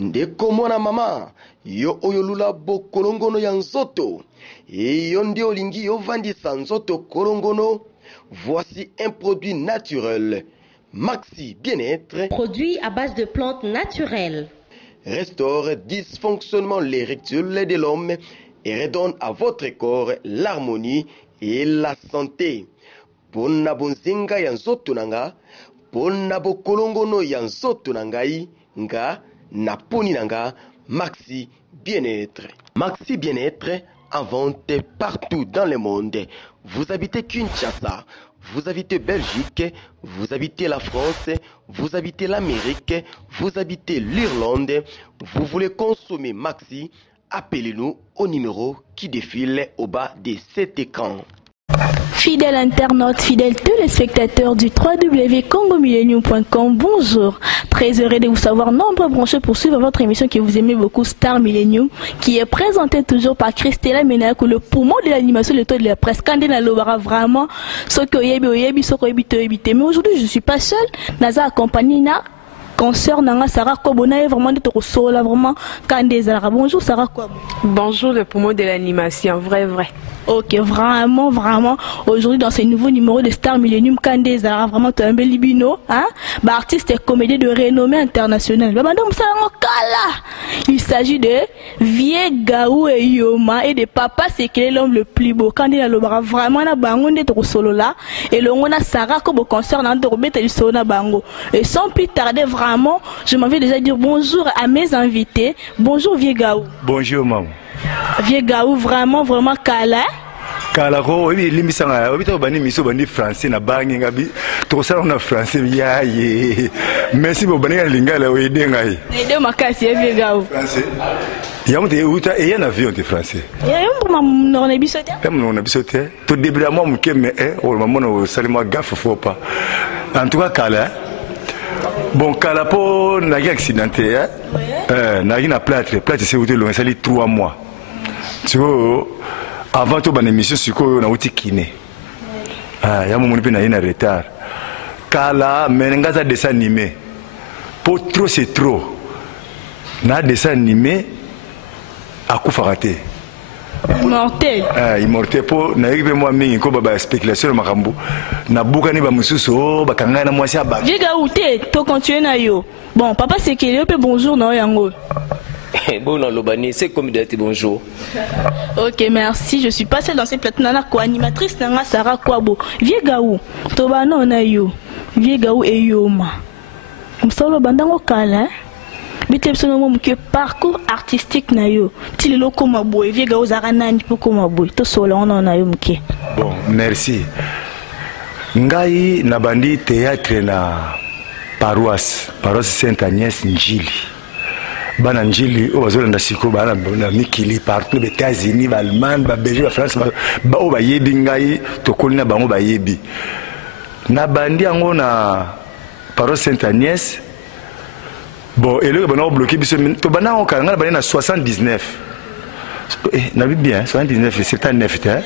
ndeko mwana mama yo oyo lula bokolongono ya nzoto yo nde olingi ovandisa nzoto kolongono. Voici un produit naturel, Maxi Bien-être, produit à base de plantes naturelles, restaure dysfonctionnement l'érectile de l'homme et redonne à votre corps l'harmonie et la santé. Pona bonzenga ya nzoto nanga, pona bokolongono ya nzoto nangai, nga na poni nanga, Maxi Bien-être. Maxi Bien-être en vente partout dans le monde. Vous habitez Kinshasa, vous habitez Belgique, vous habitez la France, vous habitez l'Amérique, vous habitez l'Irlande, vous voulez consommer Maxi, appelez-nous au numéro qui défile au bas de cet écran. Fidèles internautes, fidèles téléspectateurs du www.congomillenium.com, bonjour. Très heureux de vous savoir nombreux branchés pour suivre votre émission que vous aimez beaucoup, Star Millennium, qui est présentée toujours par Christella Menakou, le poumon de l'animation de la presse. Kandena Lobara, vraiment, ce que mais aujourd'hui, je ne suis pas seule. Naza accompagné na concert Nanga Sarah Kobona est vraiment de Torosso, là vraiment Kandezara. Bonjour Sarah Kobo. Bonjour le poumon de l'animation, vrai. Ok, vraiment. Aujourd'hui, dans ce nouveau numéro de Star Millennium, Kandezara, vraiment, tu es un bel libino, hein? Bah, artiste et comédien de renommée internationale. Bah, madame Salangokala. Il s'agit de Viegaou et Yoma et de Papa, c'est quel est l'homme le plus beau. Kandezara Lobara, vraiment, na bango de Torosolo là. Et le on a Sarah Kobo concert dans Dorobet et Sona Bango. Et sans plus tarder, vraiment, je m'en vais déjà dire bonjour à mes invités. Bonjour Viegaou. Bonjour, maman. Viegaou, vraiment kala. Kala ko obi limisanga obi to bani miso bani français na bangi ngabi to sala na français ya ye. Merci bo bani lingala o edenga yi. Ede makasi Viegaou. Français. Ya mte uta e na avion de français. Ya yombo na na bisote. Na bisote. To débrouiller moi mukeme o maman o salima gaffe faut pas. En tout cas kala. Bon, kala po na accidenté hein. Na na plâtre c'est où long ça 3 mois. Tu vois avant to ban émission siko na uti kiné. Ya mo moni pe na retard. Kala menga za dessin animé. Pour trop c'est trop. Na dessin animé akufa raté. Immortel. Immortel po na yibe moi mingi ko baba spéculation makambo. Na bukani ba mususu ba kanga na mwasi aba. Viegaou te to continuer na yo. Bon, papa c'est qu'il est bonjour na yango. Bon, Lobani, c'est comme d'être bonjour. Ok, merci. Je suis passée dans cette plateforme co-animatrice Nanga Sarah Kwabo. Viegaou, Tobano na yo. Viegaou et Yoma. Msolo bandango kala. Bite sono que parcours artistique na yo. Tilelo koma boy. Viegaou zaranani pour koma boy. To solo on na yo mke. Bon, merci. Ngai na bandi théâtre na paroisse Sainte-Agnès Njili. Bana Njili o bazolanda siko bana na mikili partout les États-Unis, l'Allemagne, la Belgique, la France, ba o ba yebi ngai to kolina bango ba yebi. Na bandi yango na paroisse Sainte-Agnès. Bon, et le bana bloqué biso to bana on kanga bana na 79. Na bien 79 c'est 9 hein.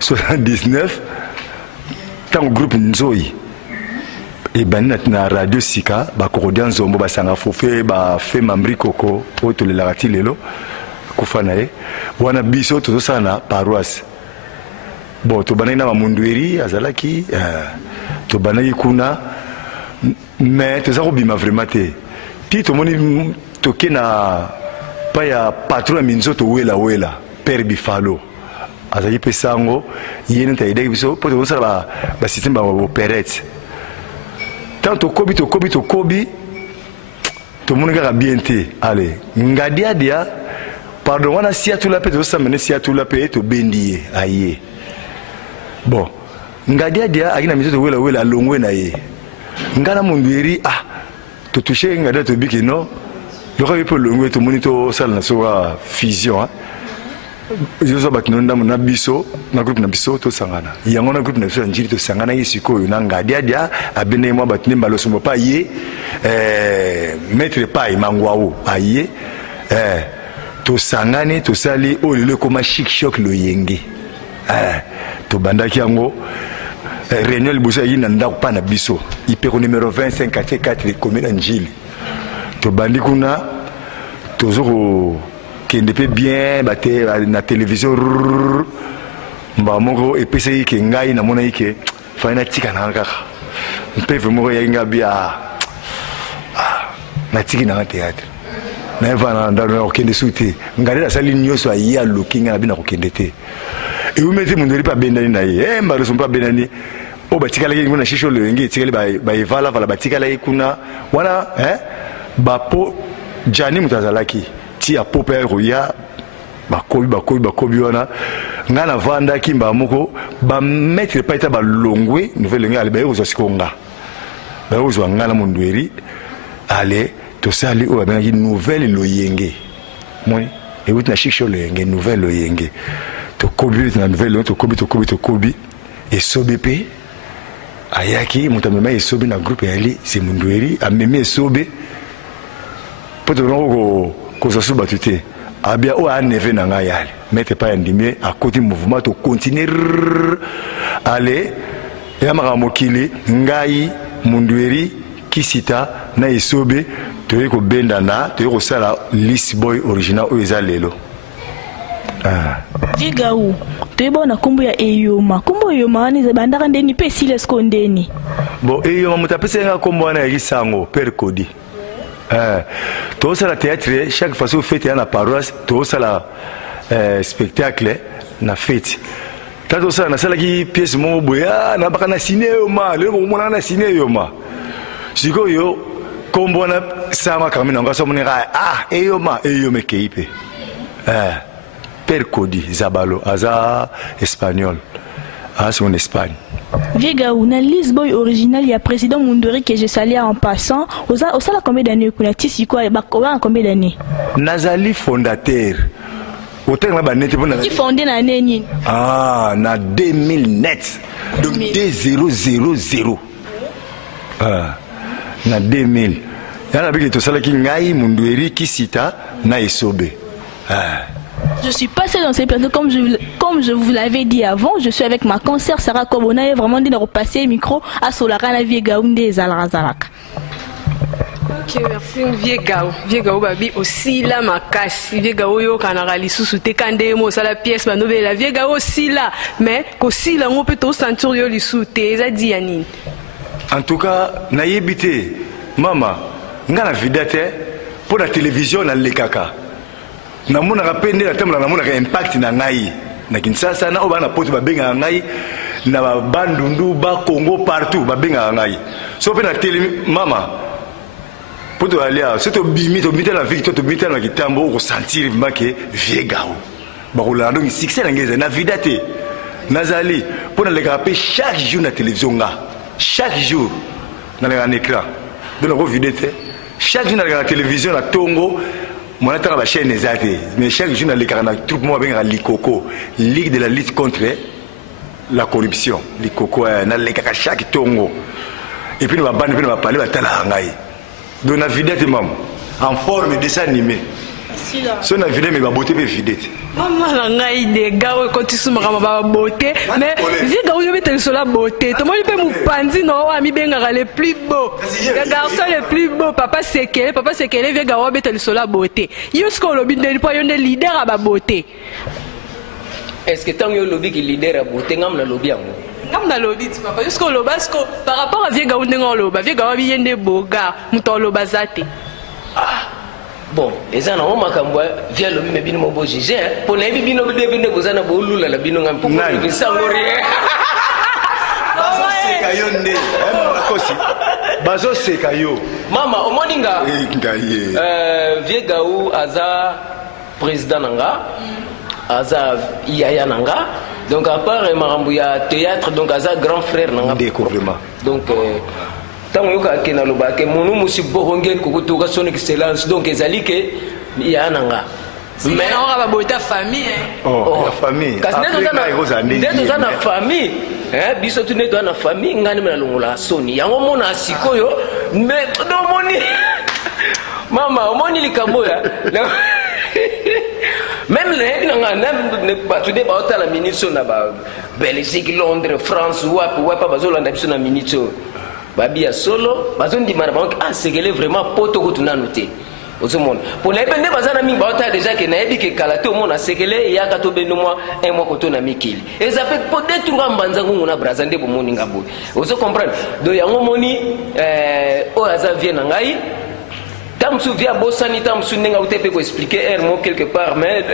79 tant groupe Nzoi. Et ben na radio sika ba korodian zombo ba sanga fofé ba fait mamri koko o to le larati lelo kufanae wana biso to sana paroisse bon to banana ma mundueri azalaki to banaki kuna mais to zako bima vraiment te ti to moni to kena pa ya patron minzo to wela père bifalo azali pesango yene ta ideki biso po to sala ba système ba opérette. Tant au kobi, tout le monde a bien été. Allez, Ngadia, pardon, on a si à tout la paix, tout ça, mais si à tout la paix, tout bendié, aïe. Bon, Ngadia, a une maison de Wela, longue, aïe. Ngana Mundueri, tout touché, Ngadia, tout biki, non. Le rêve pour longue, tout le monde, tout ça, la soit fusion, je suis battu na biso na groupe na biso to sangana yango na groupe na biso njiri to sangana yisiko na ngadia dia abene moi battu mbalo somo pa ye maître pa imangwao aye to sangane to sali o le koma chic choc lo yenge to bandaki yango réunion liboso yina ndako pa na biso ipeko numéro 25 quartier 4 commune njili to bandi kuna tozo kende pe bien bate na télévision mba moko epese ke ngai na mona ike faina tika na kaka mpevu moko ya nga bia na tiki na théâtre na eva na okende suti ngari na sali nyoso ya looking na bina kokende te e umete mundori pa bendani na ye mbaro sompa bendani o batikala ke ngona shisho lenge tikali ba evala vala batikala kuna wana bapo jani mutazalaki ti apopa ya bakobi wana nga na vanda kimba moko ba mettre pa ita ba longwe nouvelle ngi ale ba yozo sikonga ba yozo ngana mundweri ale to sali o ba ngi nouvelle loyenge moni e wuti na shisho loyenge nouvelle loyenge to kobi na nouvelle to kobi e sobe pe ayaki mutamema e sobe na groupe yali c'est mundweri a meme sobe poto ngo ko so batute abia o a neve na nga yale mette pas indimé à côté mouvement to continuer aller ya makamokili ngai mundweri kisita na isobe to yeko benda na to yeko sala list boy original o eza lelo Vigao toyebona kumbu ya eyoma kumbu eyoma wani za bandaka ndeni pe sile skondeni bon eyoma mutapese nga kombo wana ya lisango per kodi tout ça la théâtre chaque fois que fête na paroisse tout ça la spectacle na fête tout ça na sala ki pièce mo boya na baka na cinéma ma le mo mona na cinéma siko yo kombo na sama kamina ngaso monera eyoma keipe per kodi zabalo aza espagnol c'est en Espagne. Vigao, na Lisboy original, il y a président Mundori que je salue en passant. Au sala combien d'années qu'on a tissé quoi et bakoba combien d'années? Nazali fondateur. Autant là net bon. Qui fondé na année na 2000 net. Donc 2000. Na 2000. Yana biki to sala ki ngai Mundori kisita na isobe. Je suis passé dans ces plateaux comme je vous l'avais dit avant. Je suis avec ma concert Sarah Kobona et vraiment dit de repasser le micro à Solara la Vigao de Zalarazalaka. Ok, merci Vigao babi aussi la makasi Vigao yo kanara lisusu te kande mo sala pièce ba novela Vigao aussi là mais aussi là on peut tout sentir yo lisusu te za diani. En tout cas, na yebite mama ngana vidate pour la télévision na lekaka. Na mona rapende na temla na mona ka impact na ngai na Kinshasa na oba na poto ba benga ngai na ba bandundu ba Congo partout ba benga ngai so pe na télé mama poto alia c'est to bimi to mita la vie to mita na kitambo ko sentir make Vigao ba ko la donc succès na ngeze na vidate nazali pour le rapper chaque jour na télévision nga chaque jour na un écran de la vidate chaque jour na la télévision na Tongo. Mon attend la chaîne est zate, mais chaque jour dans les carnets, tout le monde vient à l'ICOCO, Ligue de la lutte contre la corruption. L'ICOCO est dans les carnets chaque tongo. Et puis nous allons parler de la talangaï. Donc la vidéo en forme de dessin animé. So na vidéo mais ba beauté be vidéo. Maman la ngai de gawe ko tisuma ba beauté mais Vigao yo bete sur la beauté. To mo pe mu pandi no ami benga le plus beau. Le garçon le plus beau papa Sekele Vigao bete sur la beauté. Yo ce ko lobi de po yo ne leader ba beauté. Est-ce que tant yo lobi qui leader à beauté ngam na lobi yango? Ngam na lobi ti papa jusqu'au lobasco par rapport à Vigao ndengo loba Vigao bi yende boga muto loba zate. Bon, les gens ont makambo via le même bino mo juger pour les bino de bino bozana bolula la bino ngam pour que ça ngori. C'est kayonde, kosi. Bazo c'est kayo. Mama omoninga. Vigao aza président nanga, aza yaya nanga. Donc à part makambo ya théâtre donc aza grand frère nanga découvrement. Donc tant yoka ke na loba ke monu musi bohonge ko to son excellence donc ezali ke ya nanga mais on va bota famille la famille après na famille biso tu ne na famille ngani na longola soni yango mona sikoyo mais do moni mama omoni likaboya même les ne pas tout débat à la ministre na ba Belgique Londres France ou pas bazolanda biso na ministre babi ya solo bazondimana bango sekele vraiment poto kutuna noté ozomona pour na epende bazana mingi baota déjà que na yebi ke kala te omona sekele yaka to bendo moi un mois koto na mikili et ça peut peut-être mbanza ngungu na brazande bo moni ngabo ozo comprendre do yango moni o aza vient na ngai tamsu via bosani tamsu nenga utepe ko expliquer un mot quelque part mais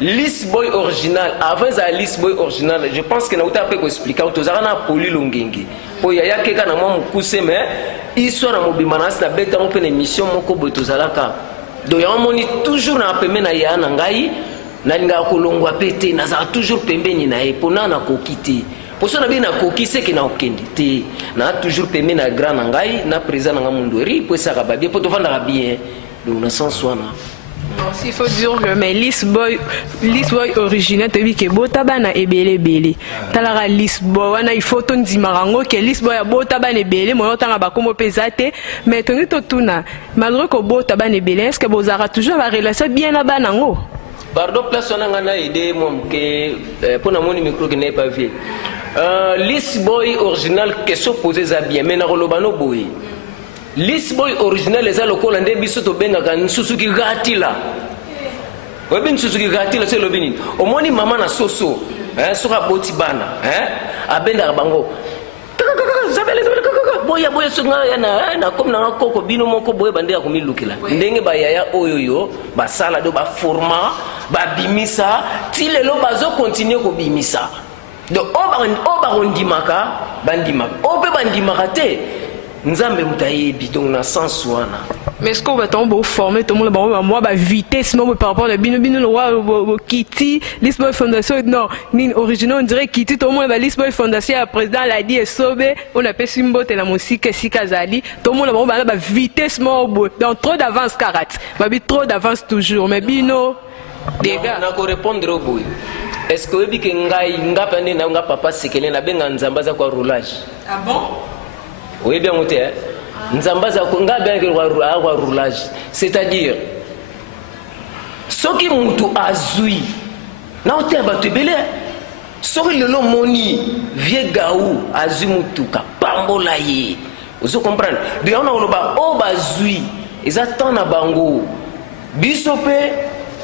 Lis Boy original, avant ça Lis Boy original, je pense que na uta pe ko expliquer to zana poli longenge. Po ya keka na mo mukuse mais histoire na mobimanas na beta mo pe na émission moko boto zalaka. Do ya moni toujours na pembe na ya na ngai na linga ko longwa pete na za toujours pembeni na e pona na kokiti. Po so na bi na kokise ke na okende te. Na toujours pembe na grand na ngai na président na mundori po ça ka ba bien po to vanda bien. Donc na sens wana. Il faut dire que mais Lis Boy original te bi ke bota bana ebele bele talara Lis Boy wana il faut ton dimarango ke Lis Boy bota bana ebele mo tanga ba komo pesate mais toni to tuna malgré que bota bana ebele est-ce que bozara toujours la relation bien na banango pardon place on a aidé moi que pour na mon micro que n'est pas vu Lis Boy original question posée ça bien mais na rolobano boy Lis Boy original les aloko lande biso to benga kan Suzuki gatila. Webin Suzuki gatila c'est lobini. Omoni mama na soso, soka boti bana, abenda bango. Zabele boya sunga yana na comme na koko bino moko boye bande ya kumilukila. Ndenge ba yaya oyoyo, ba sala do ba forma, ba bimisa, ti lelo bazo continuer ko bimisa. Donc oba ondimaka, bandimaka. Ope bandimaka te. Nzambe mutayebi donc na sens wana mais est-ce qu'on va tomber former tout le monde moi ba vitesse non par rapport à bino le roi Kitty Lis Boy Fondation non ni original on dirait Kitty tout le monde ba Lis Boy Fondation le président l'a dit et sauvé on appelle Simbo te la musique sikazali tout le monde ba vitesse mo dans trop d'avance karat ba bi trop d'avance toujours mais bino des gars na ko répondre au boy est-ce que bi ke ngai ngapa ne na ngapa papa sekele na benga nzambaza kwa roulage ah bon. Oui bien monté nzambaza ko ngabe kwa roulage c'est-à-dire soki mutu azui na oteba tebele soki lelo moni vie gaou azui mutu ka pambola ye vous comprenez de on a oloba o bazui ezata na bango bisope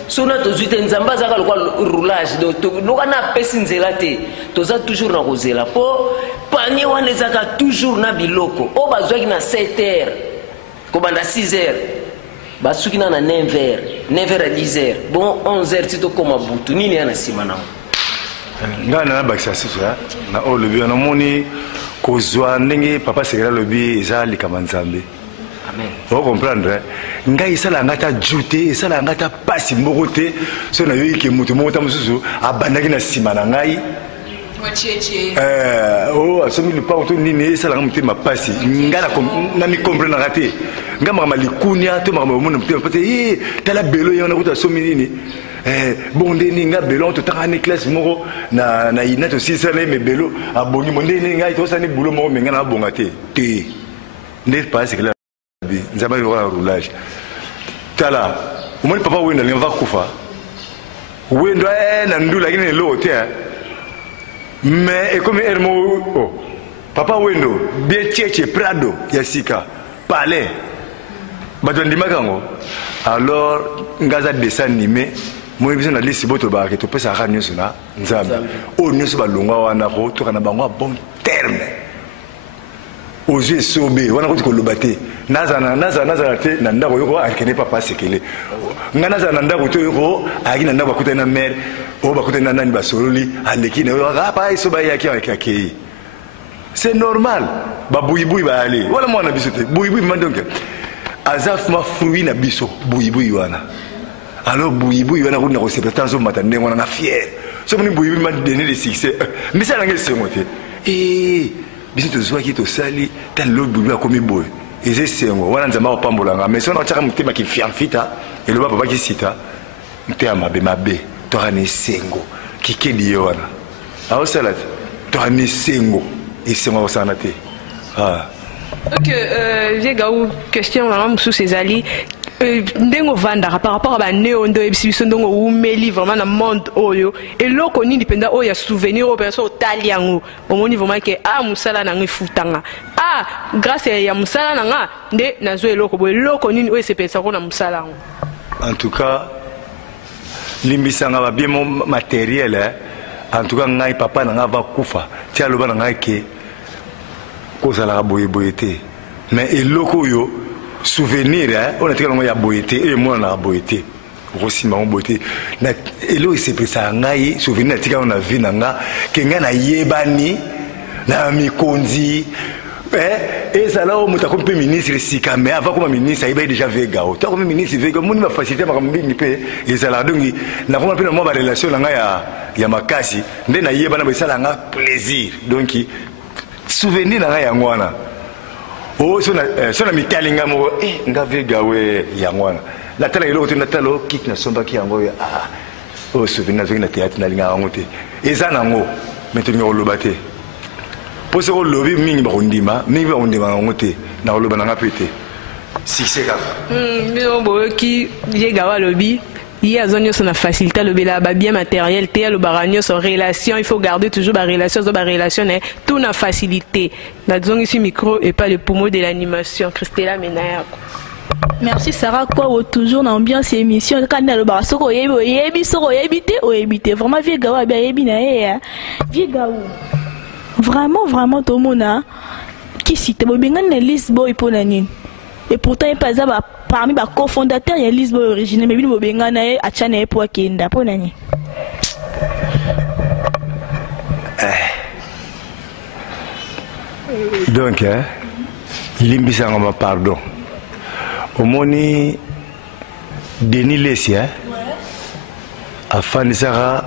sona tozuite nzambaza ka lokwa roulage donc lokana pesi nzela te toza toujours na kozela po panier wana ezaka toujours na biloko o bazwaki na 7h kobanda 6h basuki na 9h 9h à 10h bon 11h tito koma butu nini yana sima na nga na bakisa sisa na o lobi na moni kozwa ndenge papa sekela lobi eza likama nzambe amen vous comprendre nga isala ngata jute isala ngata pasi mboko te so na yoyi ke mutu moko ta mususu abandaki na sima na ngai asomi le pas nini ça la monter ma passe ngala na mi comprendre raté ngama ma likunia to ma mona peut-être tala belo yana kuta somi nini bon ndeni nga belo to tanga ni classe moko na ina to sisa le me belo abongi mondeni nga to sani bulo moko menga na bonga te ndé pas que la bi nzaba yo roulage tala umoni papa wenda ne va kufa wendo na ndula kine lo te mais et comme Hermo papa wendo bien tchétché prado yasika palais batondi makango alors ngaza dessin animé moi besoin na liste boto ba ke to pesa ranyo sona nzambe o nyoso ba longwa wana ko to kana bango bon terme oje sobe wana ko lobate nazana te na ndako yoko akene papa sekele ngana za na ndako to yoko akina ndako akuta na mère o bakuta na nani basololi aleki na yo pa iso ba yaki akake c'est normal ba buibui ba ali wala mwana biso te buibui mandonke azaf ma fruit na biso buibui wana alors buibui wana ko na ko sepeta zo matande ngona na fier so moni buibui ma donner le succès mais ça ngel sengote biso to zwa ki to sali tan lo buibui akomi boy eze sengo wana nzamba opambolanga mais so na chaka mutema ki fiamfita et le papa ki sita mtema be mabe torani sengo kikedi wana aho salat torani sengo isengo sanate OK j'ai gaou question vraiment sous ses alliés ndengo vandaka par rapport à ba neondo ebisibiso ndongo umeli vraiment na monde oyo eloko nini penda oyo ya souvenir o perso otali yango omoni vraiment ke musala na ngifutanga grâce ya musala nanga nde nazo eloko bo eloko nini oyo sepesa ko na musala ngo. En tout cas limbisanga ba bien matériel en tout cas ngai papa nanga va kufa ti aloba nanga ke ko sala boye te mais eloko yo souvenir on a tika ya boyete et moi na boyete aussi ma boyete na elo c'est pesa ngai souvenir tika on a vu nanga ke nga na yebani na mikonzi et ça là on muta comme ministre sika mais avant comme ministre il déjà vega o comme ministre vega mon ma facilité ma mbingi pe et ça là donc na comme pe moi ba relation nanga ya makasi nde na yebana ba sala nga plaisir donc souvenir nanga ya ngwana. Oh, so na mitalinga mo nga vega we yangwana la tala ilo tena talo kik na somba ki yango oh souvenir zo na théâtre na linga ngote ezana ngo maintenant olobate po se olobi mingi ba ndima ngote na oloba na ngapete succès ka mais bon ki yega wa lobi il y a une facilité le bien matériel le baranio son relation il faut garder toujours la relation tout na facilité la zone ici micro et pas le poumon de l'animation Christella Menaya. Merci Sarah quoi toujours dans ambiance émission quand le bar soko yebi vraiment vieux gawa bien yebi na vieux gawa vraiment tout le monde qui cite bobenga na Lisboa pour la nini et pourtant il pas parmi les cofondateurs il y a Lisboa original mais il bobenga na e achana e pour kenda pour nani. Donc limbisa ngama pardon omoni Denis Lesia afani saka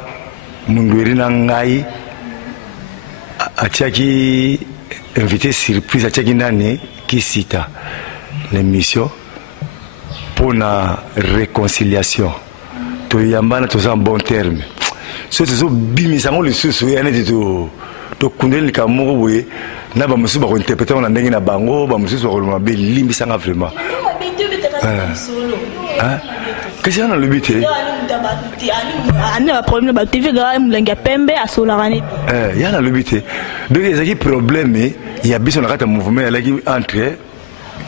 mundweri na ngai atiaki invité surprise atiaki nani kisita l'émission pour la réconciliation to yambana to en bon terme so to bimisa ngo le susu yana to kundeli ka moko boye na ba musu ba ko interpréter na ndenge na bango ba musu ko ma be limbisa nga vraiment qu'est-ce qu'on a le but ana problème ba TV ga mlenga pembe asola rani yana le but donc il y a problème il y a besoin de mouvement entre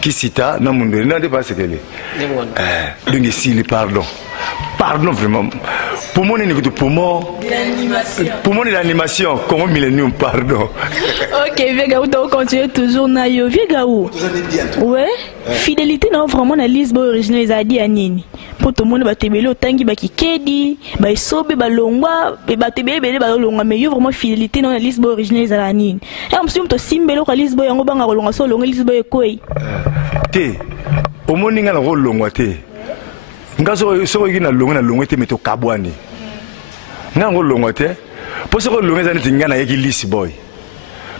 Kisita na mundere na dépasse qu'elle donc ici le pardon vraiment pour mon niveau pour mon l'animation comment millénium pardon. OK Vega ou donc continuer toujours na yo Vega ou ouais fidélité non vraiment na Lisboa original za di anini pour tout le monde ba tebele otangi ba kikedi ba isobe ba longwa ba tebele ba longwa mais yo vraiment fidélité non na Lisboa original za anini et on to simbelo ka Lisboa yango banga kolonga so longa Lisboa ekoi te omoninga na kolongwa te ngaso so na longa te meto kabwani nga ngolongwa te po so kolonga za ntinga na yeki Lisboa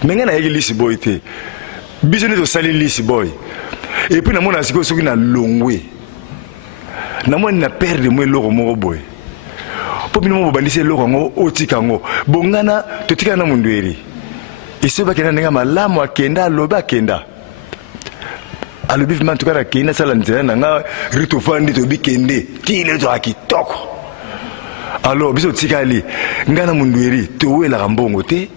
menga na yeki Lisboa te biso ni to sali Lisboa et puis na mona siko soki na longwe na mona na perdre mo loko moko boy po bino mo bandise loko ngo otika ngo bongana to tika na mundweri iso ba kenda nga malamu akenda loba kenda alobi vima tukara kenda sala nzela nga rito fandi to bikende tile to akitoko alors biso tikali ngana mundweri to wela mbongo te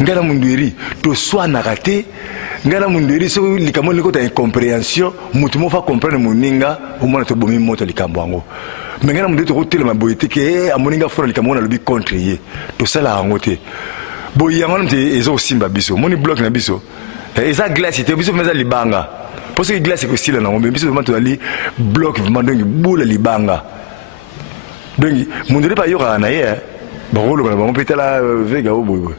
ngana mundweri to swana kate ngana mundweri so likamo liko ta incompréhension mutu mo fa comprendre moninga o mona to bomi moto likambo ngo mais ngana mundweri to ko tele maboyete ke amoninga fora likamo na lobi contre ye to sala ngo te boyi yango nte ezo simba biso moni bloc na biso eza glace te biso meza libanga parce que glace ko style na ngombe biso vraiment to ali bloc vraiment donc boula libanga donc mundweri pa yoka na ye ba rolo na bango petala Vega o boy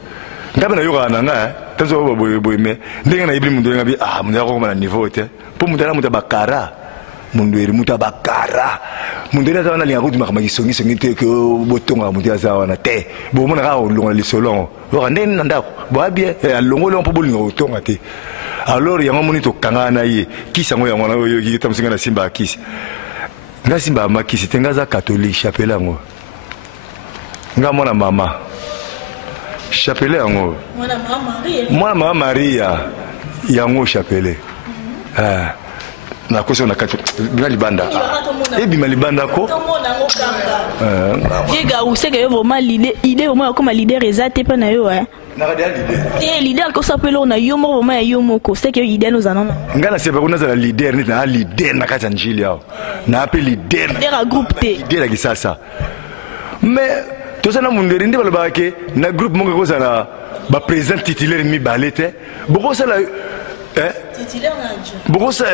ngabe na yoka na nga tanzo ba boy me ndenge na ibli mundweri ngabi mundweri ko na niveau te po mundweri mutabakara mundweri mutabakara mundweri ta na linga ko dima kama songi te ko botonga mundweri za wana te bo mona ka longa lisolo o ndenge na ndako bo bien alongolo po bolinga otonga te alors yango moni to kanga na ye kisa ngo yango na yo ki tamsinga na simba akisi nga simba makisi te nga za catholique chapelle ngo nga mona mama chapelle ngo mwana mama Maria yango chapelle na koso na kati bina libanda et bima libanda ko Viega ou c'est que vraiment l'idée vraiment comme leader exact pas na yo hein na radio leader leader ko s'appelle on a yo mo vraiment yo moko c'est que idée nous en ngana c'est pas qu'on a leader ni na leader na kati njili yao na appelle leader à groupe T leader ki sasa mais tout ça na munderi ndi balobaka ke na groupe moko ko sana ba président titulaire mi balete boko ça la titulaire na Dieu boko ça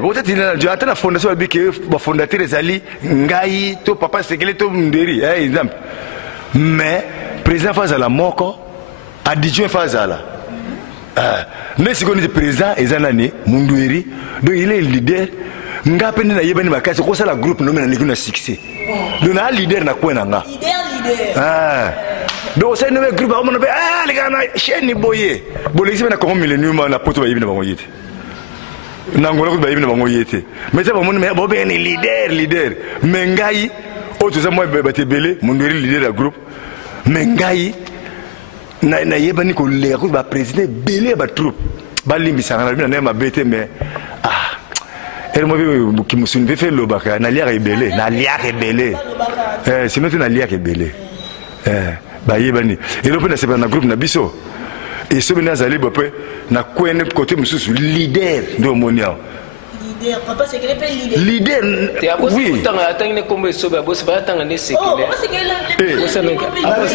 boko titulaire na Dieu ata la fondation bi ke ba fondateur ezali ngai to papa sekele to munderi exemple mais président fazala moko adjoint fazala mais si on est président ezanani munderi donc il est leader ngape ni na yebani makasi ko ça la groupe nommé na likuna succès donc na leader na kwena nga leader donc c'est un groupe on appelle les gars chaîne boyé bolexi na comme millennium na poto ba yebina bango yete na ngolo ba yebina bango yete mais ça ba mon mais bobe ni leader mais ngai o to za moi ba te belé mon leader da groupe mais ngai na yebani ko le ko ba président belé ba troupe ba limbi sangana na ma bete mais elle m'a vu qui me souviens fait le bac na lia rebelle sinon tu na lia rebelle ba yebani et le peut na groupe na biso et ce bena zali bopé na kwene côté mususu leader ndo monia leader papa c'est quel leader oui tanga atangine kombe sobe boss ba tanga ne sekele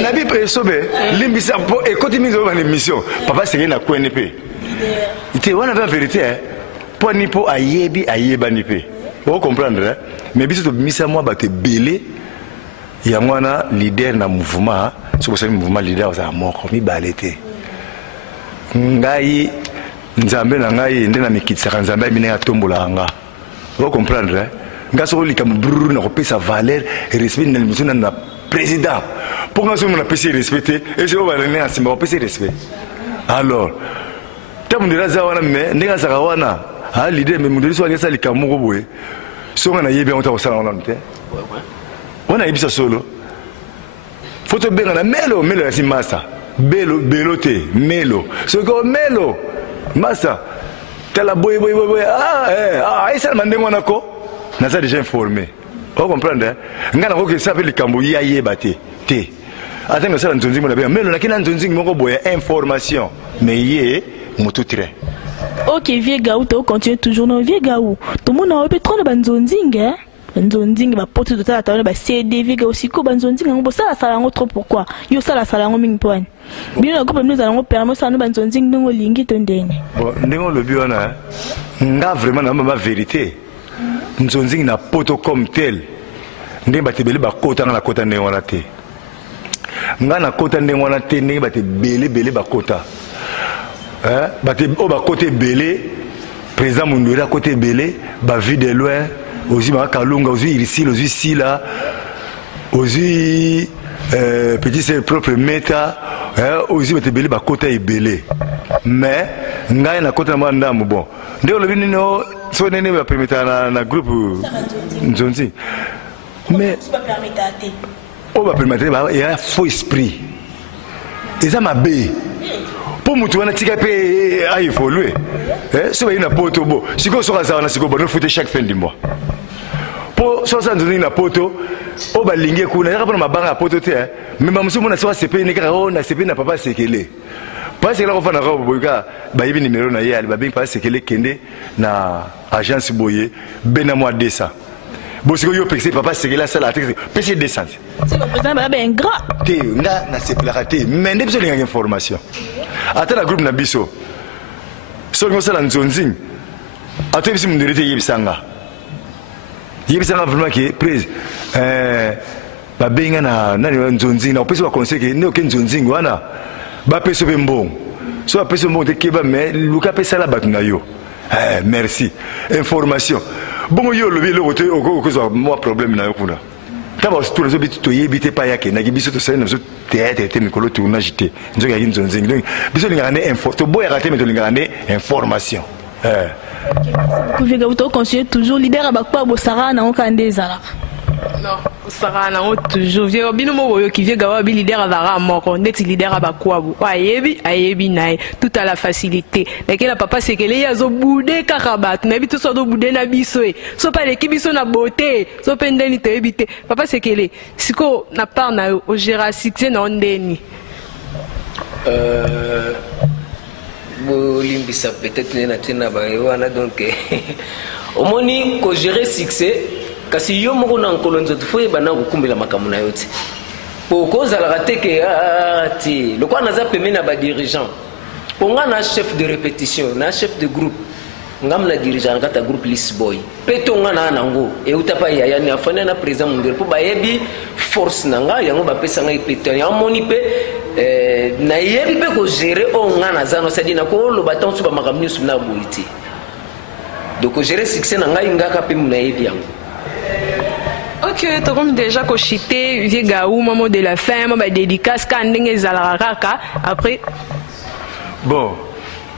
na bi pe sobe limbisa po et côté mizo ba émission papa c'est na kwene pe ite wana ba vérité pour ni pour ayebani pe vous comprendre mais biso to misa moi ba te belé ya mwana leader na mouvement so ko mouvement leader za moko mi balete ngai nzambe na ngai ndena mikitsaka nzambe mine ya tombola nga vous comprendre ngaso lika mbruru na kopesa valeur et respect na limison na président pour ngaso na pesi respecter et je va lenir asimba kopesa respect alors tamundira za wana me ndeka saka wana leader mais mundiri so ngesa likamoko boye so ngana yebi on ta osala on te on a yebisa solo photo benga na melo ya simasa belote melo so ko melo masa tala boy ça mandengo nako na ça déjà informé on comprendre ngana ko ke sape likambo ya yebate te atanga sala nzonzi mo na benga melo na kina nzonzi moko boye information mais yé mututre. Ok, Viega ou tu continues toujours dans Viega ou tout le monde a peu trop de banzonzing hein. Banzonzing va porter tout à l'heure ba CD Viega aussi ko banzonzing on ça la salango trop pourquoi yo ça la salango ming point bien ko nous allons permettre ça nous banzonzing ndongo lingi tondene bon ndongo le biona nga vraiment na ma vérité nzonzing na poto comme tel ndé ba te belé ba kota na kota ndé wana te nga na kota ndé wana te ndé ba te belé ba kota bate o ba côté belé président Munduri à côté belé ba vie de loin aussi ba kalunga aussi ici aussi là aussi petit c'est propre méta aussi bate belé ba côté belé mais ngai na côté na ndambo bon ndio le binino so nene ba permettre na groupe nzonzi mais o ba permettre ba il y a faux esprit et ça m'a bé pour mutu wana tika pe a évoluer so ina poto bo siko so kaza na siko bono fute chaque fin du mois pour so ça ndoni na poto o ba linge kuna ya kapona mabanga poto te mais ba musu mona so CP ne ka na CP na papa sekele parce que là on va na ko boyka ba yibi numéro na ye ali ba bin papa sekele kende na agence boye bena moi 200 bon siko yo pexé papa sekele ça la PC 200 c'est le président ba ben grand te nga na CP la raté mais ndé besoin de information ata la groupe na biso so ngo sala nzonzing ata bisi mundiri te yebisanga vraiment que prise ba benga na nani nzonzing na opesi wa conseil que ne aucun nzonzing wana ba peso be mbong so ba peso mbong te keba mais luka pesa la batuna yo merci information bon yo lobi lo kote ko moi problème na yo kuna taba tous les habitudes to yebite pa yake na gibiso to sene zo théâtre te mikolo to na jité nzo ya nzonzing donc biso lingane info to boya raté mais to lingane information Viega ou tu continues toujours leader abakpa bosara na okande zala Non, ça na toujours vieux bino mo qui vient gawa bi leader avara moko ndeti leader abakwabu. Ayebi nae tout à la facilité. Mais que la papa c'est que les yazo boudé karabat, na bi tout so do boudé na biso e. So pas les kibiso na beauté, so pendeni te ebité. Papa c'est que les siko na part na au Jurassique na ondeni. Bolimbisa peut-être na tina ba wana donc omoni ko gérer succès kasi yo moko na nkolonzo tufoye bana kukumbela makamu na yote po kozala rateke ati lokwa naza peme na ba dirigeant ponga na chef de répétition na chef de groupe ngam na dirigeant kata groupe Lisboy petonga na nango e utapa ya ni afana na président mundelo po bayebi force nanga yango ba pesa ngai peton ya moni pe na yebi pe ko gérer o ngana zano sadi na ko lo baton suba makamni subna boiti donc gérer succès nanga ingaka pe muna yebi yango. Ok, tu as déjà cochité, vieux gaou, maman de la fin, maman dédicace, quand on zalaraka, après. Bon,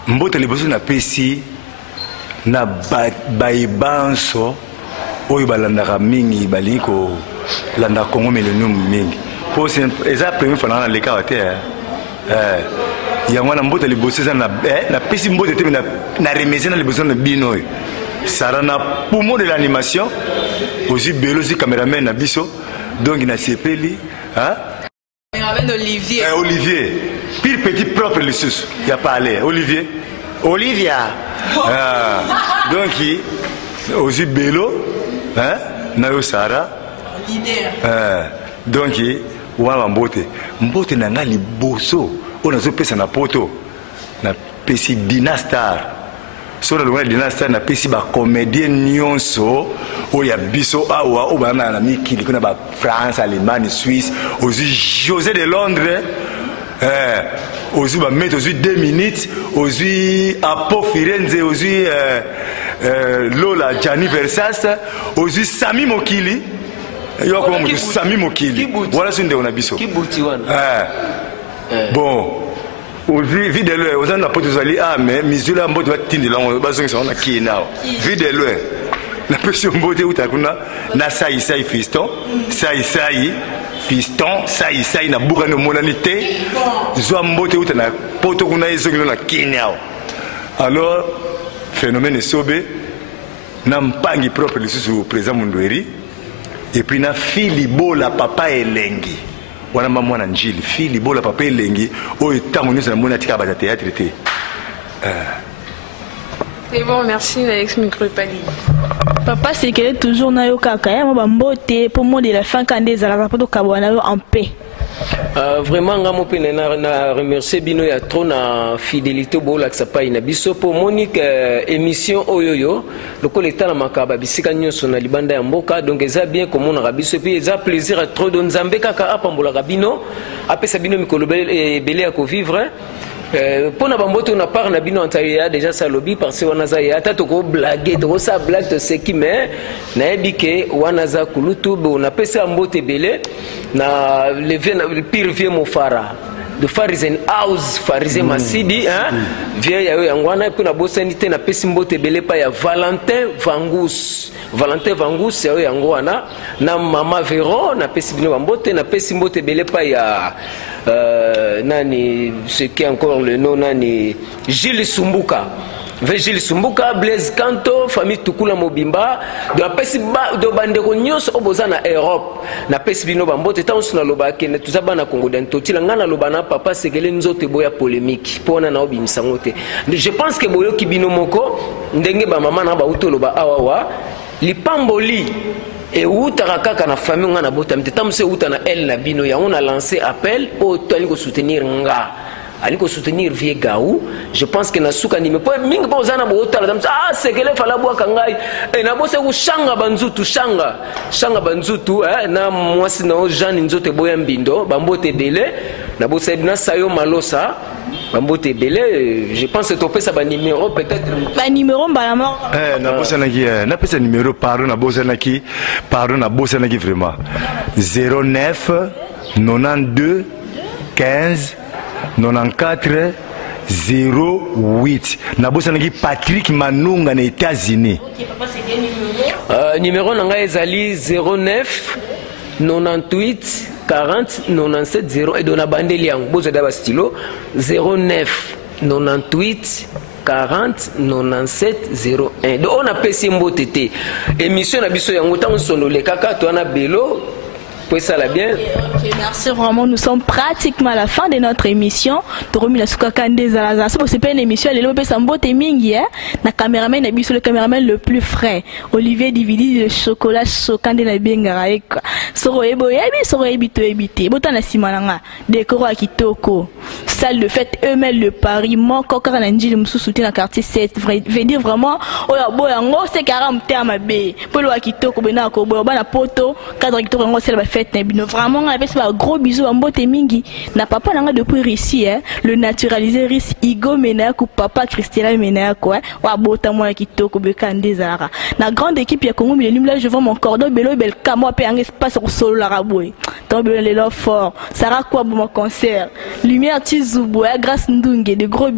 mbote les besoins na pesi na baibanso oyo balandaka mingi baliko landa Congo millennium mingi. Pour c'est la première fois dans les cas yango na mbote les besoins na pesi mbote te na remeser na les besoins na bino. Ça na poumon de l'animation. Aussi Bélosi caméraman na biso donc il a sepeli hein caméraman Olivier Olivier pire petit propre le sous il y a pas aller Olivia donc aussi Bélo hein na Sara leader donc wa mbote na ngali boso on zo pesa na poto na pesi Dinastar sur le Dinastar na pesi ba comédien nyonso oya biso awa o bana na mikili kuna ba France, Allemagne, Suisse, aussi José de Londres aussi ba mettre aussi 2 minutes aussi Apo Firenze aussi Lola Gianni Versas aussi Sami Mokili yo ko mo Sami Mokili voilà sunde on a biso kibuti wana bon vide-le aux gens n'a pas tous aller mais misula mbote va tindela on bazongi ça on a qui now vide-le la personne mbote utakuna na sai fiston sai fiston sai na buka no monanité zo mbote utana poto kuna ezongi na Kenya alors phénomène sobe na mpangi propre le sous président Mundweri et puis na filibola papa elengi wana mama na njili filibola papa elengi oyo tango nyonso na mona tika ba théâtre te c'est bon merci Alex Micropali. Papa c'est qu'elle est toujours na yo kaka ya mo mbote pour moi de la fin quand des ala pas to kabona yo en paix. Vraiment nga mopene na remercier bino ya trop na fidélité bola que ça pa ina biso pour monique émission oyoyo lokola etala makaba bisika nyonso na libanda ya mboka donc eza bien comme on a biso puis eza plaisir à trop de nzambe kaka apambola bino apesa bino mikolo belé ya ko vivre pour na bamboto na part na bino antaya déjà ça lobby parce que wanaza ya ata toko blaguer toko sa blague to ce qui mais na ebike wanaza kulutu bo na pesa mbote belé na le pire vieux mofara de Farizen House Farizen Masidi hein vieux ya yangwana pour na bosanité na pesi mbote belé pa ya Valentin Vangus ya yangwana na mama Véron na pesi bino bambote na pesi mbote belé pa ya nani ce qui est encore le nom nani Gilles Sumbuka Gilles Sumbuka Blaise Kanto famille Tukula Mobimba de la pesi do bandeko nyonso oboza na Europe na pesi bino bambote tanso na loba kene tuzaba na Congo d'Antotila ngana loba na papa sekele nzote boya polémique pona na obimisa ngote je pense que boyo kibino moko ndenge ba mama na ba utoloba awawa lipamboli et où kaka na famille nga na bota mtetamse uta na elle na bino ya on a lancé appel pour tali ko soutenir nga ali ko soutenir vie gaou je pense que na suka ni me po mingi po zana bo tala c'est que le fala bwa kangai et na bose ku shanga banzutu shanga banzutu na mwasi na Jean nzote boya mbindo bambote belé na bose na sayo malosa bambote belé je pense que topé ça ba numéro peut-être ba numéro mbalama na bosanaki na pesa numéro pardon na bosanaki vraiment 09 92 15 94 08. Nabosanaki Patrick Manunga na États-Unis. Ok, papa, c'est quel numéro? Numéro nanga ezali 09 98 40 97 0 et dona bandeli yango bozo da ba stylo 09 98 40 97 01. Donc on a pesi mbote te émission na biso yango tango sondole kaka to na belo. Oui, ça l'a bien. Okay, merci vraiment. Nous sommes pratiquement à la fin de notre émission. C'est pas une émission. Elle est sambote mingi. Na caméraman na biso le caméraman le plus frais. Olivier Dividi le chocolat choquant de la bengara. Soro ebo yebi soro ebito ebité. Botan na simananga. Décor à kitoko. Salle de fête eux-mêmes le Paris. Mon coca na njili musu soutien na quartier 7. Veut dire vraiment oya boya ngo c'est 40 terme B. Polo à kitoko bena ko boya bana poto cadre kitoko ngo c'est la fête. Vraiment, on avait un gros bisou à Mbote Mingi. Na papa n'a depuis ici, le naturalisé risque Igo Menak ou papa Christina Menak, ouais. Ou à Bota moi qui toko bekande Zara. Na grande équipe ya Congo millénium là je vois mon cordon belo bel camo pe un espace au sol la raboué. Tant belo les love fort. Sarah quoi mon concert. Lumière Tizoubo, grâce Ndunge de gros bisous.